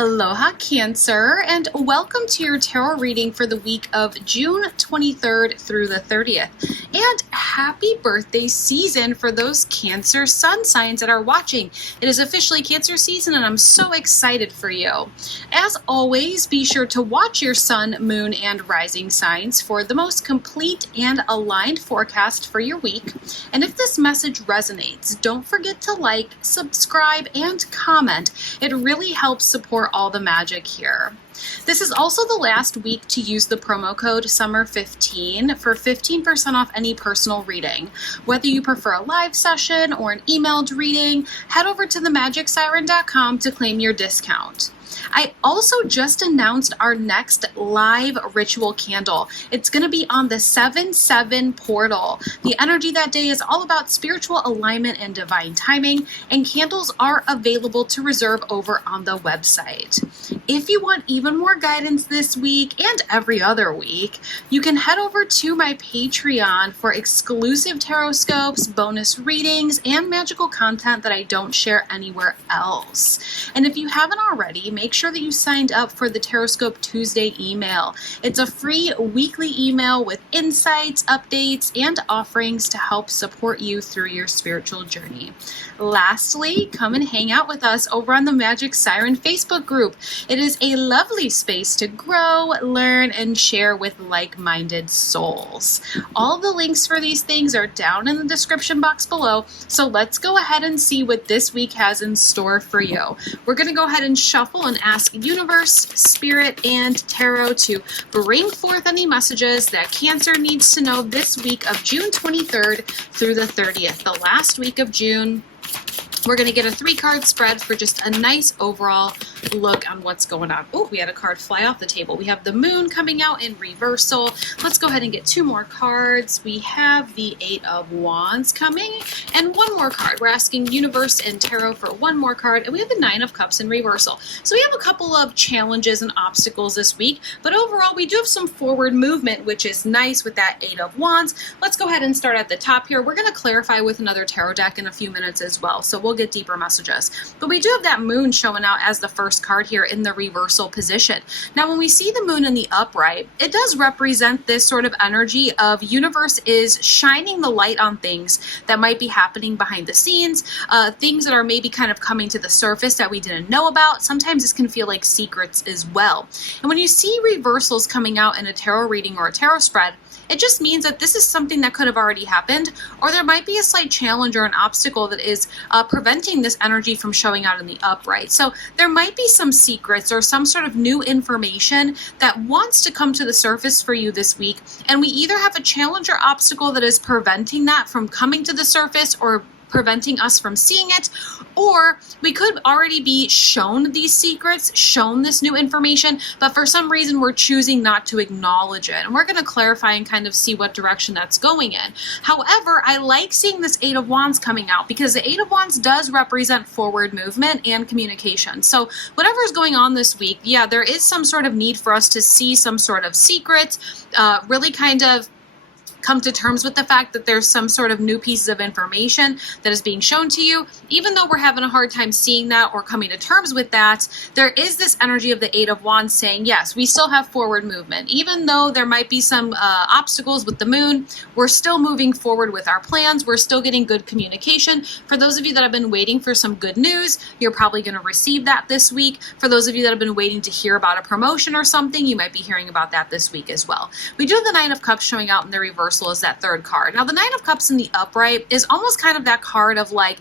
Aloha Cancer, and welcome to your tarot reading for the week of June 23rd through the 30th. And happy birthday season for those Cancer sun signs that are watching. It is officially Cancer season and I'm so excited for you. As always, be sure to watch your sun, moon, and rising signs for the most complete and aligned forecast for your week. And if this message resonates, don't forget to like, subscribe, and comment. It really helps support all the magic here. This is also the last week to use the promo code SUMMER15 for 15% off any personal reading. Whether you prefer a live session or an emailed reading, head over to themagicsiren.com to claim your discount. I also just announced our next live ritual candle. It's going to be on the 7/7 portal. The energy that day is all about spiritual alignment and divine timing, and candles are available to reserve over on the website. If you want even more guidance this week and every other week, you can head over to my Patreon for exclusive tarot scopes, bonus readings, and magical content that I don't share anywhere else. And if you haven't already, make sure that you signed up for the Taroscope Tuesday email. It's a free weekly email with insights, updates, and offerings to help support you through your spiritual journey. Lastly, come and hang out with us over on the Magic Siren Facebook group. It is a lovely space to grow, learn, and share with like-minded souls. All the links for these things are down in the description box below, so let's go ahead and see what this week has in store for you. We're going to go ahead and shuffle and ask Universe, Spirit, and Tarot to bring forth any messages that Cancer needs to know this week of June 23rd through the 30th, the last week of June. We're going to get a 3-card spread for just a nice overall look on what's going on. Oh, we had a card fly off the table. We have the moon coming out in reversal. Let's go ahead and get 2 more cards. We have the 8 of Wands coming and 1 more card. We're asking Universe and Tarot for 1 more card, and we have the 9 of Cups in reversal. So we have a couple of challenges and obstacles this week, but overall we do have some forward movement, which is nice with that 8 of Wands. Let's go ahead and start at the top here. We're going to clarify with another tarot deck in a few minutes as well, so we'll get deeper messages. But we do have that moon showing out as the first card here in the reversal position. Now, when we see the moon in the upright, it does represent this sort of energy of universe is shining the light on things that might be happening behind the scenes, things that are maybe kind of coming to the surface that we didn't know about. Sometimes this can feel like secrets as well. And when you see reversals coming out in a tarot reading or a tarot spread, it just means that this is something that could have already happened, or there might be a slight challenge or an obstacle that is preventing this energy from showing out in the upright. So there might be some secrets or some sort of new information that wants to come to the surface for you this week, and we either have a challenge or obstacle that is preventing that from coming to the surface or preventing us from seeing it, or we could already be shown these secrets, shown this new information, but for some reason we're choosing not to acknowledge it. And we're going to clarify and kind of see what direction that's going in. However, I like seeing this 8 of Wands coming out because the 8 of Wands does represent forward movement and communication. So whatever is going on this week, yeah, there is some sort of need for us to see some sort of secrets, really kind of come to terms with the fact that there's some sort of new pieces of information that is being shown to you. Even though we're having a hard time seeing that or coming to terms with that, there is this energy of the 8 of Wands saying, yes, we still have forward movement. Even though there might be some obstacles with the moon, we're still moving forward with our plans. We're still getting good communication. For those of you that have been waiting for some good news, you're probably going to receive that this week. For those of you that have been waiting to hear about a promotion or something, you might be hearing about that this week as well. We do have the 9 of Cups showing out in the reversal as that 3rd card. Now, the 9 of Cups in the upright is almost kind of that card of like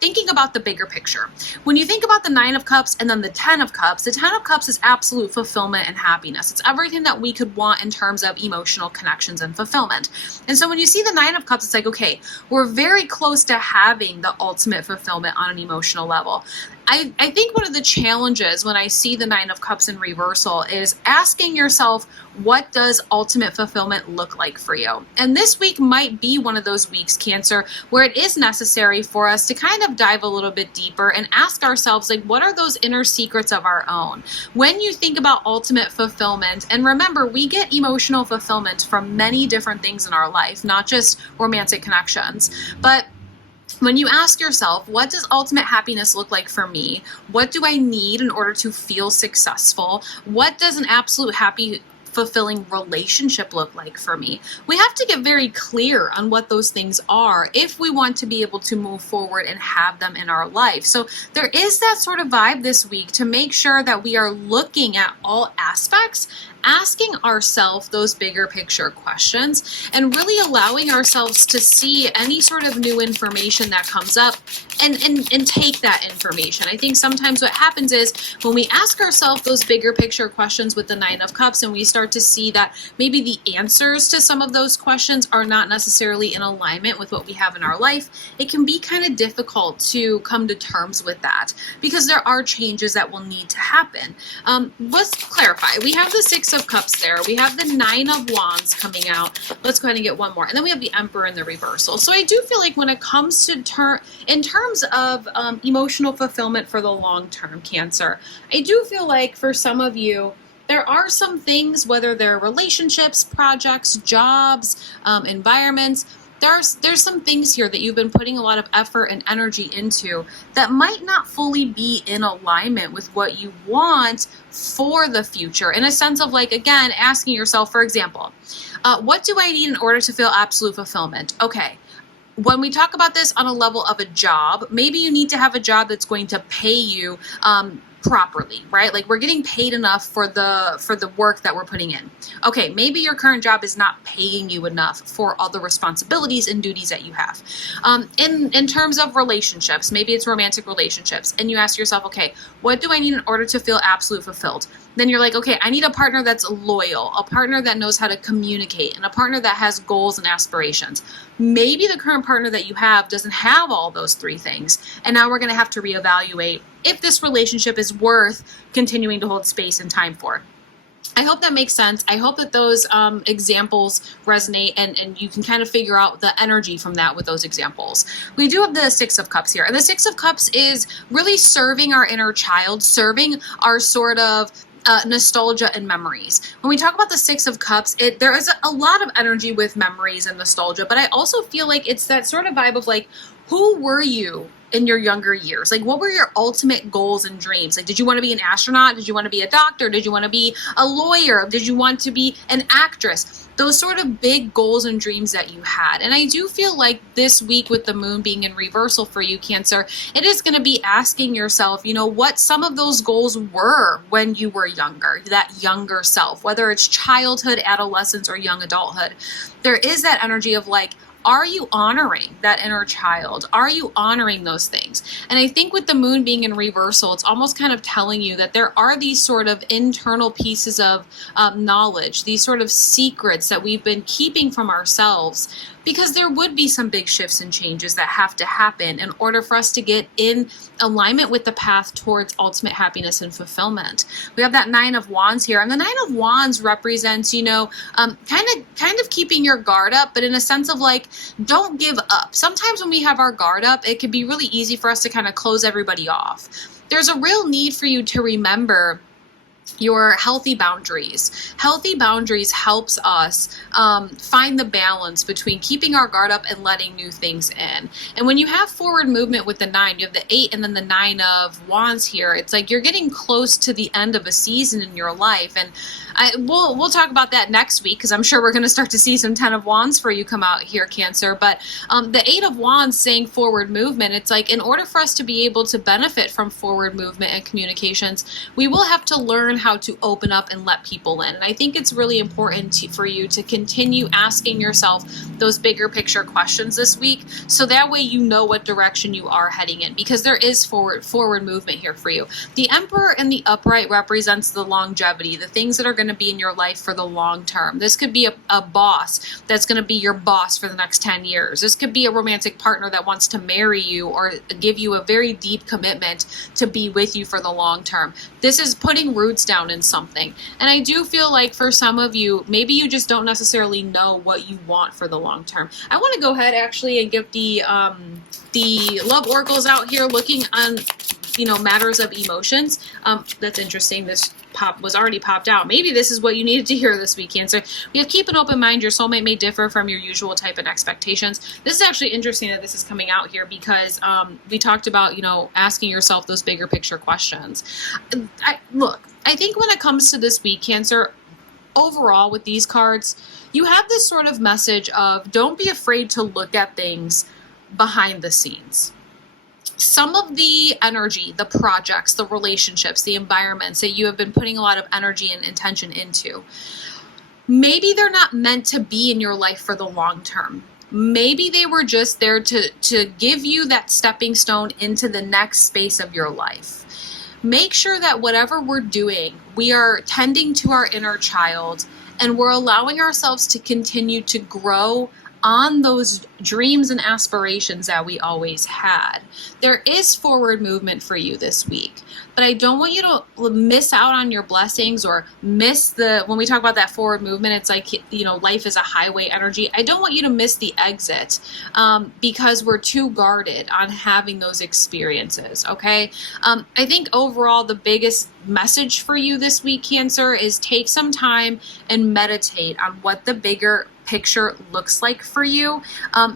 thinking about the bigger picture. When you think about the 9 of Cups and then the 10 of Cups, the 10 of Cups is absolute fulfillment and happiness. It's everything that we could want in terms of emotional connections and fulfillment. And so when you see the 9 of Cups, it's like, okay, we're very close to having the ultimate fulfillment on an emotional level. I think one of the challenges when I see the 9 of Cups in reversal is asking yourself, what does ultimate fulfillment look like for you? And this week might be one of those weeks, Cancer, where it is necessary for us to kind of dive a little bit deeper and ask ourselves, like, what are those inner secrets of our own? When you think about ultimate fulfillment, and remember, we get emotional fulfillment from many different things in our life, not just romantic connections, but when you ask yourself, what does ultimate happiness look like for me? What do I need in order to feel successful? What does an absolute happy, fulfilling relationship look like for me? We have to get very clear on what those things are if we want to be able to move forward and have them in our life. So there is that sort of vibe this week to make sure that we are looking at all aspects, asking ourselves those bigger picture questions, and really allowing ourselves to see any sort of new information that comes up and take that information. I think sometimes what happens is when we ask ourselves those bigger picture questions with the Nine of Cups, and we start to see that maybe the answers to some of those questions are not necessarily in alignment with what we have in our life, it can be kind of difficult to come to terms with that because there are changes that will need to happen. Let's clarify. We have the Six of Cups there. We have the Nine of Wands coming out. Let's go ahead and get one more. And then we have the Emperor in the reversal. So I do feel like when it comes to in terms of emotional fulfillment for the long term, Cancer, I do feel like for some of you, there are some things, whether they're relationships, projects, jobs, environments, there's some things here that you've been putting a lot of effort and energy into that might not fully be in alignment with what you want for the future, in a sense of like, again, asking yourself, for example, what do I need in order to feel absolute fulfillment? Okay. When we talk about this on a level of a job, maybe you need to have a job that's going to pay you properly, right? Like we're getting paid enough for the work that we're putting in. Okay, maybe your current job is not paying you enough for all the responsibilities and duties that you have. In terms of relationships, maybe it's romantic relationships, and you ask yourself, okay, what do I need in order to feel absolute fulfilled? Then you're like, okay, I need a partner that's loyal, a partner that knows how to communicate, and a partner that has goals and aspirations. Maybe the current partner that you have doesn't have all those three things, and now we're going to have to reevaluate if this relationship is worth continuing to hold space and time for. I hope that makes sense. I hope that those examples resonate and you can kind of figure out the energy from that with those examples. We do have the Six of Cups here. And the Six of Cups is really serving our inner child, serving our sort of nostalgia and memories. When we talk about the Six of Cups, there is a lot of energy with memories and nostalgia, but I also feel like it's that sort of vibe of like, who were you in your younger years? Like, what were your ultimate goals and dreams? Like, did you want to be an astronaut? Did you want to be a doctor? Did you want to be a lawyer? Did you want to be an actress? Those sort of big goals and dreams that you had. And I do feel like this week with the moon being in reversal for you, Cancer, it is going to be asking yourself, you know, what some of those goals were when you were younger, that younger self, whether it's childhood, adolescence, or young adulthood. There is that energy of like, are you honoring that inner child? Are you honoring those things? And I think with the moon being in reversal, it's almost kind of telling you that there are these sort of internal pieces of knowledge, these sort of secrets that we've been keeping from ourselves, because there would be some big shifts and changes that have to happen in order for us to get in alignment with the path towards ultimate happiness and fulfillment. We have that Nine of Wands here, and the Nine of Wands represents, you know, kind of keeping your guard up, but in a sense of like, don't give up. Sometimes when we have our guard up, it can be really easy for us to kind of close everybody off. There's a real need for you to remember your healthy boundaries. Healthy boundaries helps us find the balance between keeping our guard up and letting new things in. And when you have forward movement with the Nine, you have the Eight and then the Nine of Wands here. It's like you're getting close to the end of a season in your life. And we'll talk about that next week, because I'm sure we're going to start to see some Ten of Wands for you come out here, Cancer. But the Eight of Wands saying forward movement, it's like in order for us to be able to benefit from forward movement and communications, we will have to learn how to open up and let people in. And I think it's really important for you to continue asking yourself those bigger picture questions this week, so that way you know what direction you are heading in, because there is forward movement here for you. The Emperor in the upright represents the longevity, the things that are going to be in your life for the long term. This could be a boss that's going to be your boss for the next 10 years. This could be a romantic partner that wants to marry you or give you a very deep commitment to be with you for the long term. This is putting roots down in something. And I do feel like for some of you, maybe you just don't necessarily know what you want for the long term. I want to go ahead actually and get the love oracles out here, looking on matters of emotions. That's interesting. This was already popped out. Maybe this is what you needed to hear this week, Cancer. We have keep an open mind. Your soulmate may differ from your usual type and expectations. This is actually interesting that this is coming out here because we talked about, asking yourself those bigger picture questions. I think when it comes to this week, Cancer, overall with these cards, you have this sort of message of don't be afraid to look at things behind the scenes. Some of the energy, the projects, the relationships, the environments that you have been putting a lot of energy and intention into, maybe they're not meant to be in your life for the long term. Maybe they were just there to give you that stepping stone into the next space of your life. Make sure that whatever we're doing, we are tending to our inner child and we're allowing ourselves to continue to grow on those dreams and aspirations that we always had. There is forward movement for you this week, but I don't want you to miss out on your blessings or miss when we talk about that forward movement, it's like, life is a highway energy. I don't want you to miss the exit because we're too guarded on having those experiences, okay? I think overall the biggest message for you this week, Cancer, is take some time and meditate on what the bigger picture looks like for you,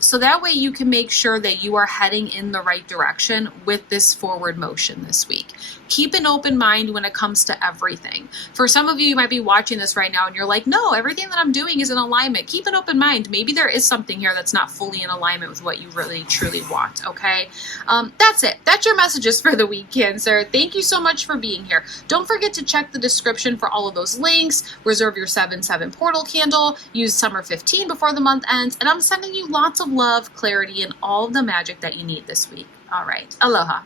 so that way you can make sure that you are heading in the right direction with this forward motion this week. Keep an open mind when it comes to everything. For some of you, you might be watching this right now and you're like, no, everything that I'm doing is in alignment. Keep an open mind. Maybe there is something here that's not fully in alignment with what you really truly want, okay? That's it. That's your messages for the week, Cancer. Thank you so much for being here. Don't forget to check the description for all of those links. Reserve your 7/7 portal candle. Use summer 15 before the month ends. And I'm sending you lots of love, clarity, and all of the magic that you need this week. All right. Aloha.